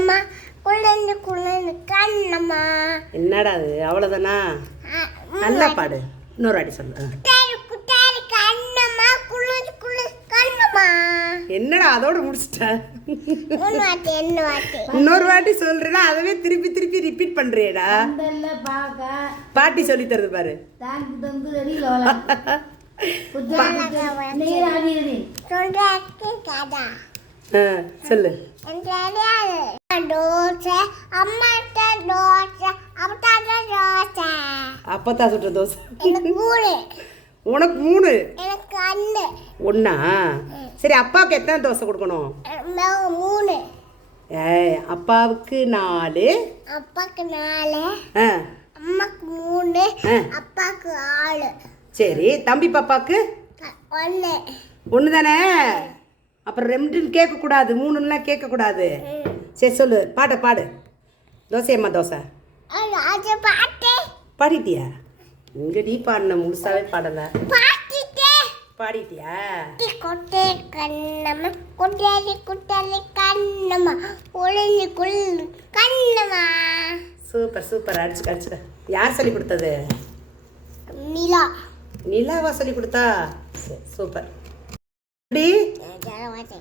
குழந்தம்மா குழந்தை குழந்தை கண்ணம்மா. என்னடா அது அவ்வளவுதானா? நல்லா பாடு. இன்னொரு அடி சொல்லு. என்னடா அதோட முடிச்சிட்ட? இன்னொரு வாட்டி சொல்றா அதவே திருப்பி திருப்பி ரிப்பீட் பண்றியடா. பாட்டி சொல்லி தருது பாரு. நீராடி சொல்லு. அப்பத்தா சுட்ட தோசை. உனக்கு மூணு? ஒன்னா சரி அப்பாவுக்கு எத்தனை தோசை கொடுக்கணும்? மூணு. ஏய் அப்பாவுக்கு நாலு. அப்பாவுக்கு நாலு. அம்மாக்கு மூணு. அப்பாவுக்கு ஆளு சரி தம்பி பாப்பாக்கு? ஒன்று ஒன்று தானே அப்புறம் ரெண்டுன்னு கேட்கக்கூடாது மூணுலாம் கேட்கக்கூடாது. சரி சொல்லு பாட்ட பாடு. தோசையம்மா தோசை. பாடிட்டியா? இங்கடி பாடின முழுசாவே பாடலை. பாடிட்டியா? கொட்டை கண்ணம்மா குட்டாரி குட்டாரி கண்ணம்மா ஒளிஞ்சு குள்ளு கண்ணம்மா. Super super. அடிச்சுக்க அடிச்சுக்க. யார் சொல்லி கொடுத்தது? நிலா. நிலாவா சொல்லி கொடுத்தா? சரி, சூப்பர். எப்படி? 想让我剪